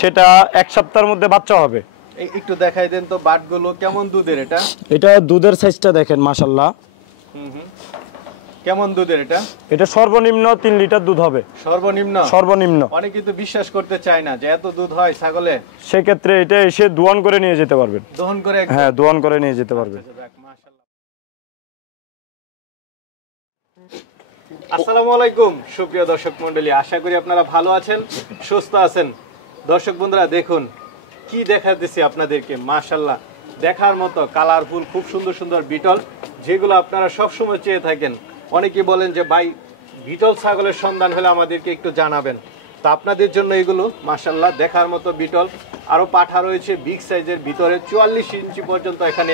সেটা এক সপ্তাহের মধ্যে বাচ্চা হবে। একটু দেখাই দেন তো বাটগুলো কেমন দুধের? এটা দুধের সাইজটা দেখেন মাশাআল্লাহ। কেমন দুধের এটা? এটা সর্বনিম্ন 3 লিটার দুধ হবে। সর্বনিম্ন। অনেকে তো বিশ্বাস করতে চায় না যে এত দুধ হয় ছাগলে। সেক্ষেত্রে এটা এসে দোয়ান করে নিয়ে যেতে পারবেন। দহন করে? হ্যাঁ, দোয়ান করে নিয়ে যেতে পারবেন। আসসালামু আলাইকুম সুপ্রিয় দর্শক মণ্ডলী, আশা করি আপনারা ভালো আছেন, সুস্থ আছেন। দর্শক বন্ধুরা দেখুন কি দেখাতেছি আপনাদেরকে, মাশাআল্লাহ দেখার মতো কালারফুল খুব সুন্দর সুন্দর বিটল, যেগুলো আপনারা সবসময় চেয়ে থাকেন। অনেকে বলেন যে ভাই বিটল ছাগলের সন্ধান হলে আমাদেরকে একটু জানাবেন, তো আপনাদের জন্য এগুলো মাশাআল্লাহ দেখার মতো বিটল। আরো পাঠা রয়েছে বিগ সাইজের ভিতরে, 44 ইঞ্চি পর্যন্ত এখানে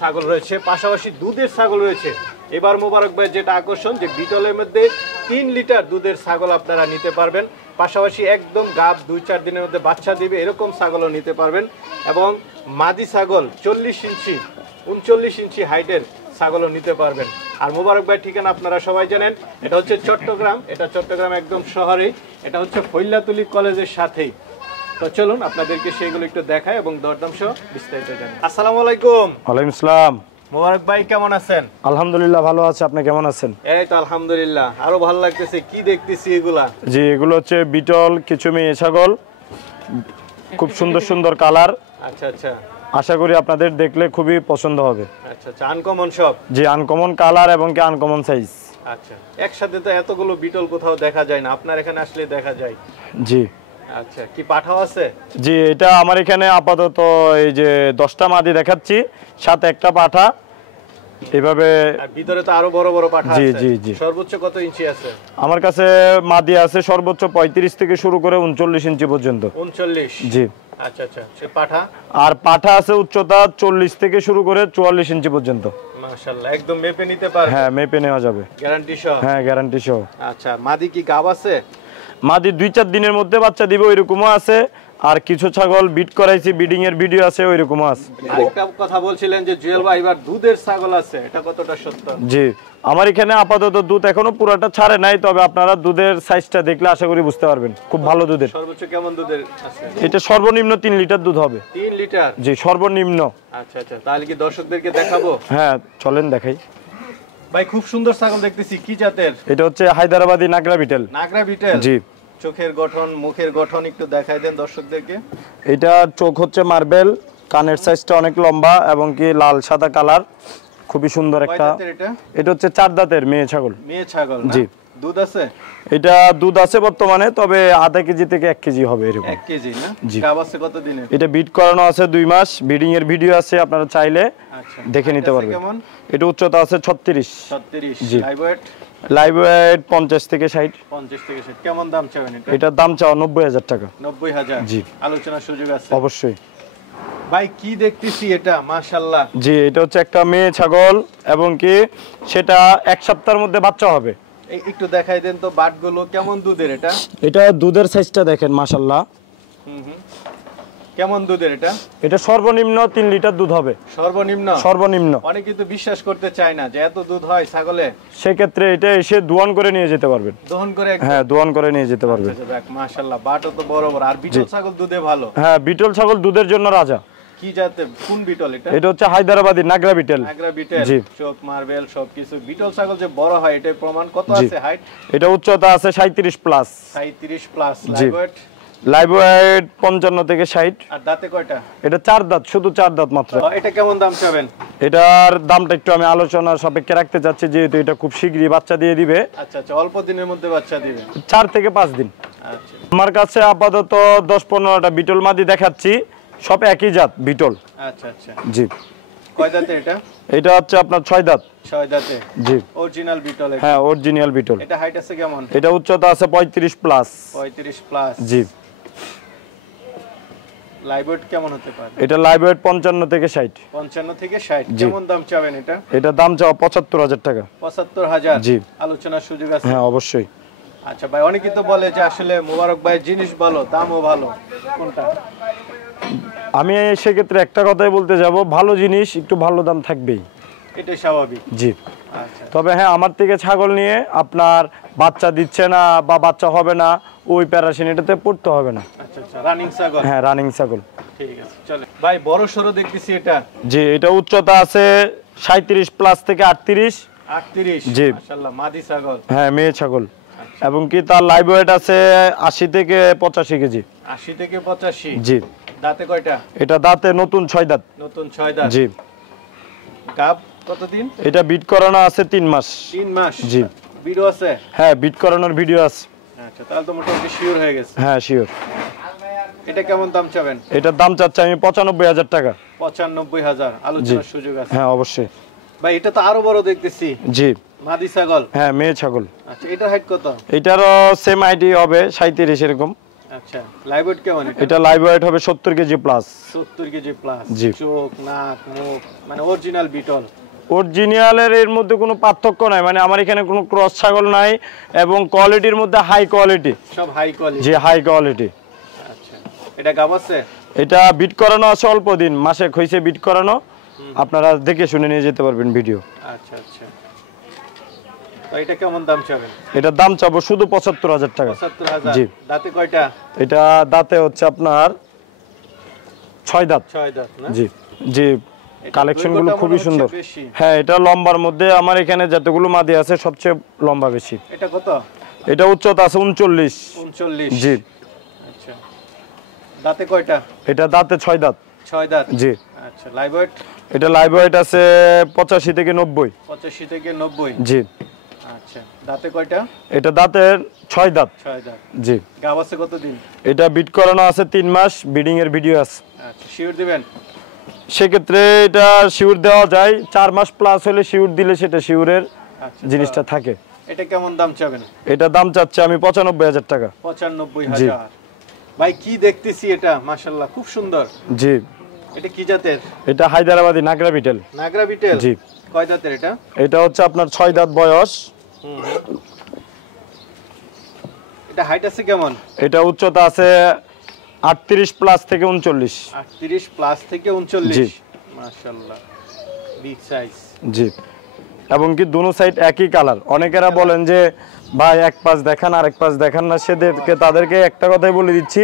ছাগল রয়েছে, পাশাপাশি দুধের ছাগল রয়েছে। এবার মোবারক ভাই যেটা আকর্ষণ যে বিটলের মধ্যে 3 লিটার দুধের ছাগল আপনারা নিতে পারবেন, পাশাপাশি একদম গাব 2-4 দিনের মধ্যে বাচ্চা দিবে এরকম ছাগলও নিতে পারবেন। এবং মাদি ছাগল 40 ইঞ্চি 39 ইঞ্চি হাইটের ছাগলও নিতে পারবেন। আর মোবারক ভাই ঠিকানা আপনারা সবাই জানেন, এটা হচ্ছে চট্টগ্রাম, এটা চট্টগ্রাম একদম শহরে, এটা হচ্ছে ফৈল্লাতুলি কলেজের সাথেই। তো চলুন আপনাদেরকে সেগুলো একটু দেখায় এবং দরদাম সহ বিস্তারিত জানাই। আসসালামু আলাইকুম। ওয়ালাইকুম আসসালাম। মোবারক ভাই কেমন আছেন? আলহামদুলিল্লাহ ভালো আছে, আপনি কেমন আছেন? এই তো আলহামদুলিল্লাহ, আরো ভালো লাগতেছে। কি দেখতেছি এগুলা? জি, এগুলো হচ্ছে বিটল কিছু মেয়ে ছাগল, খুব সুন্দর সুন্দর কালার। আচ্ছা আচ্ছা, আশা করি আপনাদের দেখলে খুবই পছন্দ হবে। আচ্ছা আচ্ছা, আনকমন সব? জি, আনকমন কালার এবং কি আনকমন সাইজ। আচ্ছা, একসাথে তো এতগুলো বিটল কোথাও দেখা যায় না, আপনার এখানে আসলে দেখা যায়। জি। আচ্ছা, কি পাঠাও আছে? জি, এটা আমার এখানে আপাতত এই যে 10টা মাদি দেখাচ্ছি, সাথে একটা পাঠা, এভাবে। আর ভিতরে তো আরো বড় বড় পাঠা আছে। জি জি জি। সর্বোচ্চ কত ইঞ্চি আছে? আমার কাছে মাদি আছে সর্বোচ্চ 35 থেকে শুরু করে 39 ইঞ্চি পর্যন্ত। 39? জি। আচ্ছা আচ্ছা, সে পাঠা? আর পাঠা আছে উচ্চতা 40 থেকে শুরু করে 44 ইঞ্চি পর্যন্ত। মাশাআল্লাহ, একদম মেপে নিতে পারবে? হ্যাঁ, মেপে নেওয়া যাবে। গ্যারান্টি সহ? হ্যাঁ, গ্যারান্টি সহ। আচ্ছা, মাদি কি গাব আছে? মাদি 2-4 দিনের মধ্যে বাচ্চা দিবে ওইরকমও আছে, আর কিছু ছাগল বিট করাইছি, বিডিং এর ভিডিও আছে, ওইরকমও আছে। আরেকটা কথা বলছিলেন যে জুয়েল ভাই এবার দুধের ছাগল আছে, এটা কতটা সত্য? জি, আমার এখানে আপাতত দুধ এখনো পুরোটা ছাড়ে নাই, তবে আপনারা দুধের সাইজটা দেখলে আশা করি বুঝতে পারবেন, খুব ভালো দুধের। সর্বোচ্চ কেমন দুধের আছে? এটা সর্বনিম্ন 3 লিটার দুধ হবে। 3 লিটার? জি, সর্বনিম্ন। আচ্ছা আচ্ছা, তাহলে কি দর্শকদেরকে দেখাবো? হ্যাঁ, চলেন দেখাই। ভাই খুব সুন্দর ছাগল দেখতেছি, কি জাতের? এটা হচ্ছে হায়দ্রাবাদি নাগরা বিটেল। নাগরা বিটেল? জি। চোখের গঠন, মুখের গঠন একটু দেখাই দেন দর্শকদেরকে। এটা চোখ হচ্ছে মার্বেল, কানের সাইজটা অনেক লম্বা এবং কি লাল সাদা কালার, খুবই সুন্দর একটা। এটা হচ্ছে 4 দাঁতের মেয়ে ছাগল। মেয়ে ছাগল? জি। দুধ আছে? এটা দুধ আছে বর্তমানে, তবে আধা কেজি থেকে 1 কেজি হবে এরকম। 1 কেজি না? জি। গাব আছে কত দিনে? এটা বিট করানো আছে 2 মাস, বিডিং এর ভিডিও আছে, আপনারা চাইলে দেখে নিতে পারবেন। কেমন? এটা উচ্চতা আছে 36। 36? জি। Live weight? লাইভ ওয়েট 50 থেকে 60। 50 থেকে 60। কেমন দাম চাবেন এটা? এটার দাম চাও 90,000 টাকা। 90,000? জি। আলোচনার সুযোগ আছে? অবশ্যই। ভাই কি দেখতেছি এটা, মাশাআল্লাহ। জি, এটা হচ্ছে একটা মেয়ে ছাগল এবং কি সেটা এক সপ্তাহের মধ্যে বাচ্চা হবে। একটু দেখাই দেন তো বাটগুলো কেমন দুধের এটা? এটা দুধের সাইজটা দেখেন মাশাআল্লাহ। কেমন দুধের এটা? এটা সর্বনিম্ন 3 লিটার দুধ হবে। সর্বনিম্ন? সর্বনিম্ন। অনেকে তো বিশ্বাস করতে চায় না যে এত দুধ হয় ছাগলে। সেক্ষেত্রে এটা এসে দোয়ান করে নিয়ে যেতে পারবেন। দহন করে? হ্যাঁ, দোয়ান করে নিয়ে যেতে পারবেন। আচ্ছা দেখ, মাশাআল্লাহ বাটও তো বড় বড়। আর বিটল ছাগল দুধে ভালো? হ্যাঁ, বিটল ছাগল দুধের জন্য রাজা। কি জাতে, কোন বিটল এটা? এটা হচ্ছে হায়দ্রাবাদি নাগরা বিটেল। নাগরা বিটেল? জি। চোখ মার্বেল সবকিছু। বিটল ছাগল যে বড় হয় এটার প্রমাণ কত আছে হাইট? এটা উচ্চতা আছে 37 plus. 37 plus. Live weight? Live wait 55 থেকে 60। আর দাঁতে কয়টা? এটা 4 দাঁত, শুধু 4 দাঁত মাত্র। এটা কেমন দাম চাবেন? এটার দামটা একটু আমি আলোচনার সাপেক্ষে রাখতে চাচ্ছি, যেহেতু এটা খুব শীঘ্রই বাচ্চা দিয়ে দিবে। আচ্ছা আচ্ছা, অল্প দিনের মধ্যে বাচ্চা দিবে? 4 থেকে 5 দিন। আচ্ছা, আমার কাছে আপাতত 10-15টা বিটল মাদি দেখাচ্ছি, সব একই জাত বিটল। আচ্ছা আচ্ছা। জি। কয় দাঁতে এটা? এটা হচ্ছে আপনার 6 দাঁত। 6 দাঁতে? জি। অরিজিনাল বিটল? হ্যাঁ, অরিজিনাল বিটল। এটা হাইট আছে কেমন? এটা উচ্চতা আছে 35 প্লাস। 35 প্লাস? জি। লাইভ ওয়েট কেমন হতে পারে? এটা লাইভ ওয়েট 55 থেকে 60। 55 থেকে 60? কেমন দাম চাবেন এটা? এটা দাম চাও 75,000 টাকা। 75,000? জি। আলোচনার সুযোগ আছে? হ্যাঁ, অবশ্যই। আচ্ছা ভাই, অনেকেই তো বলে যে আসলে মোবারক ভাই জিনিস ভালো, দামও ভালো, কোনটা? আমি সেক্ষেত্রে একটা কথাই বলতে যাব, ভালো জিনিস একটু ভালো দাম থাকবেই, এটাই স্বাভাবিক। জি। আচ্ছা। তবে হ্যাঁ, আমার থেকে ছাগল নিয়ে আপনার বাচ্চা দিচ্ছে না বা বাচ্চা হবে না, ওই প্যারাসিন এটাতে পড়তে হবে না। আচ্ছা আচ্ছা, রানিং ছাগল। হ্যাঁ, রানিং ছাগল। ঠিক আছে, চলে ভাই। বড় সরো দেখতেছি এটা। জি, এটা উচ্চতা আছে 37 প্লাস থেকে 38। 38, জি মাশাআল্লাহ, মাদি ছাগল। হ্যাঁ, মেয়ে ছাগল। এবং কি তার লাইভ ওয়েট আছে 80 থেকে 85 কেজি। 80 থেকে 85। জি। দাঁতে কয়টা? এটা দাঁতে নতুন 6 দাঁত। নতুন 6 দাঁত। জি। গাব কতদিন? এটা বিট করানো আছে 3 মাস। 3 মাস। জি। ভিডিও আছে? হ্যাঁ, বিট করানোর ভিডিও আছে। আচ্ছা, তাহলে তো মোটামুটি শিওর হয়ে গেছে। হ্যাঁ, শিওর। এটা কেমন দাম চাবেন? এটার দাম চাচ্ছি আমি 95,000 টাকা। 95,000, আলোচনার সুযোগ আছে। হ্যাঁ, অবশ্যই। ভাই এটা তো আরো বড় দেখতেছি। জি। মাদি ছাগল। হ্যাঁ, মেয়ে ছাগল। আচ্ছা, এটার হাইট কত? এটারও সেম আইডি হবে 37 এরকম। আচ্ছা, লাইভ ওয়েট কেমন এটা? এটা লাইভ ওয়েট হবে 70 কেজি প্লাস। 70 KG plus. জি। চোখ, নাক, মুখ মানে অরিজিনাল বিটল। অরিজিনালের এর মধ্যে কোনো পার্থক্য নাই, মানে আমার এখানে কোনো ক্রস ছাগল নাই এবং কোয়ালিটির মধ্যে হাই কোয়ালিটি। সব হাই কোয়ালিটি। জি, হাই কোয়ালিটি। আচ্ছা, এটা গাব আছে? এটা বিট করানো আছে অল্প দিন, মাসে হইছে বিট করানো। আপনারা দেখে শুনে নিয়ে যেতে পারবেন ভিডিও। আচ্ছা আচ্ছা, তো এটা কেমন দাম চাবেন? এটার দাম চাবো শুধু 75,000 টাকা। 75,000। জি। দাঁতে কয়টা? এটা দাঁতে হচ্ছে আপনার 6 দাঁত। 6 দাঁত না? জি জি। কালেকশন গুলো খুবই সুন্দর। বেশি। হ্যাঁ, এটা লম্বার মধ্যে আমার এখানে যতগুলো মাদি আছে সবচেয়ে লম্বা বেশি। এটা কত? এটা উচ্চতা আছে 39। 39। জি। আচ্ছা, দাঁতে কয়টা? এটা দাঁতে 6 দাঁত। 6 দাঁত। জি। আচ্ছা, লাইভ ওয়েট? এটা লাইভ ওয়েট আছে 85 থেকে 90। 85 থেকে 90। জি। আচ্ছা, দাঁতে কয়টা? এটা দাঁতের 6 দাঁত। 6 দাঁত। জি। গাব আছে কতদিন? এটা বিট করানো আছে 3 মাস, বিডিং এর ভিডিও আছে। আচ্ছা, শিওর দিবেন? সেক্ষেত্রে এটা শিউর দেওয়া যায়, 4 মাস প্লাস হলে শিউর দিলে সেটা শিউরের জিনিসটা থাকে। এটা কেমন দাম চাবেন? এটা দাম চাচ্ছে আমি 95,000 টাকা। 95,000। ভাই কি দেখতেছি এটা, মাশাআল্লাহ খুব সুন্দর। জি। এটা কি জাতের? এটা হায়দ্রাবাদি নাগরা বিটেল। নাগরা বিটেল। জি। কয় দাঁতের এটা? এটা হচ্ছে আপনার 6 দাঁত বয়স। এটা হাইট আছে কেমন? এটা উচ্চতা আছে 38 প্লাস থেকে 39। 38 প্লাস থেকে 39। জি। মাশাআল্লাহ, বিগ সাইজ। জি। এবং কি দুনো সাইড একই কালার। অনেকেরা বলেন যে ভাই এক পাশ দেখান আর এক পাশ দেখান না, তাদেরকে একটা কথাই বলে দিচ্ছি,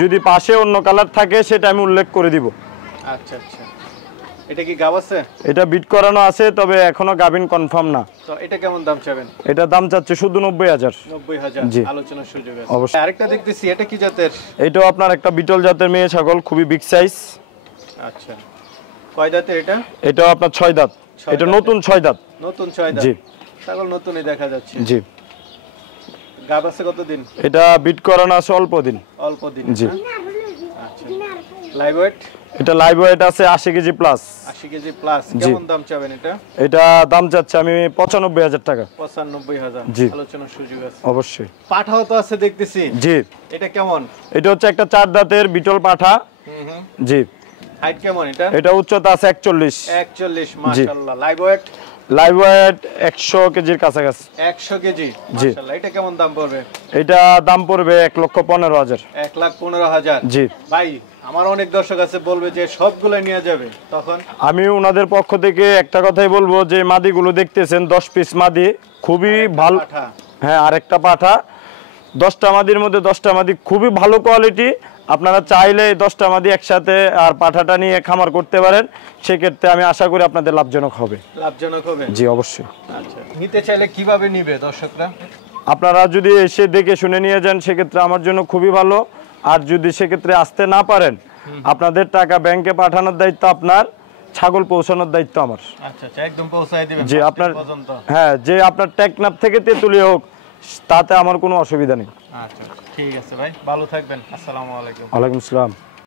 যদি পাশে অন্য কালার থাকে সেটা আমি উল্লেখ করে দিব। আচ্ছা আচ্ছা, এটা কি গাব আছে? এটা বিট করানো আছে, তবে এখনো গাবিন কনফার্ম না। তো এটা কেমন দাম চাবেন? এটা দাম চাচ্ছে শুধু 90,000। 90,000। জি। আলোচনার সুযোগ আছে। অবশ্যই। আরেকটা দেখতেছি, এটা কি জাতের? এটাও আপনার একটা বিটল জাতের মেয়ে ছাগল, খুবই বিগ সাইজ। আচ্ছা, কয় দাঁতের এটা? এটাও আপনার 6 দাঁত। এটা নতুন 6 দাঁত। নতুন 6 দাঁত। জি। ছাগল নতুনই দেখা যাচ্ছে। জি। গাব আছে কতদিন? এটা বিট করানো আছে অল্প দিন। অল্প দিন। জি। আচ্ছা, লাইভ ওয়েট? এটা লাইভ ওয়েট আছে 80 কেজি প্লাস। 80 KG plus. কেমন দাম চাবেন এটা? এটা দাম চাচ্ছে আমি 95,000 টাকা। 95,000। জি। আলোচনার সুযোগ আছে। অবশ্যই। পাঠাও তো আছে দেখতেছি। জি। এটা কেমন? এটা হচ্ছে একটা 4 দাঁতের বিটল পাঠা। জি। হাইট কেমন এটা? এটা উচ্চতা আছে 41। 41। মাশাআল্লাহ। Live weight? লাইভ ওয়েট 100 কেজির কাছাকাছি। 100 কেজি। জি। মাশাআল্লাহ। এটা কেমন দাম পড়বে? এটা দাম পড়বে 1,15,000। 1,15,000। জি। ভাই আমার অনেক দর্শক আছে, বলবে যে সবগুলো নিয়ে যাবে, তখন আমি ওনাদের পক্ষ থেকে একটা কথাই বলবো যে মাদিগুলো দেখতেছেন 10 পিস মাদি খুবই ভালো। পাঠা। হ্যাঁ, আরেকটা পাঠা। 10টা মাদির মধ্যে 10টা মাদি খুবই ভালো কোয়ালিটি। আপনারা চাইলে 10টা মাদি একসাথে আর পাঠাটা নিয়ে খামার করতে পারেন, সেক্ষেত্রে আমি আশা করি আপনাদের লাভজনক হবে। লাভজনক হবে? জি, অবশ্যই। আচ্ছা, নিতে চাইলে কিভাবে নিবে দর্শকরা? আপনারা যদি এসে দেখে শুনে নিয়ে যান সেক্ষেত্রে আমার জন্য খুবই ভালো। আর যদি সেক্ষেত্রে আসতে না পারেন, আপনাদের টাকা ব্যাংকে পাঠানোর দায়িত্ব আপনার, ছাগল পৌঁছানোর দায়িত্ব আমার। আচ্ছা আচ্ছা, একদম পৌঁছায় দিবেন জি, আপনার পর্যন্ত? হ্যাঁ, যে আপনার টেকনাফ থেকে তেঁতুলিয়া হোক, তাতে আমার কোনো অসুবিধা নেই। আচ্ছা, ঠিক আছে ভাই, ভালো থাকবেন। আসসালামু আলাইকুম। ওয়ালাইকুম আসসালাম।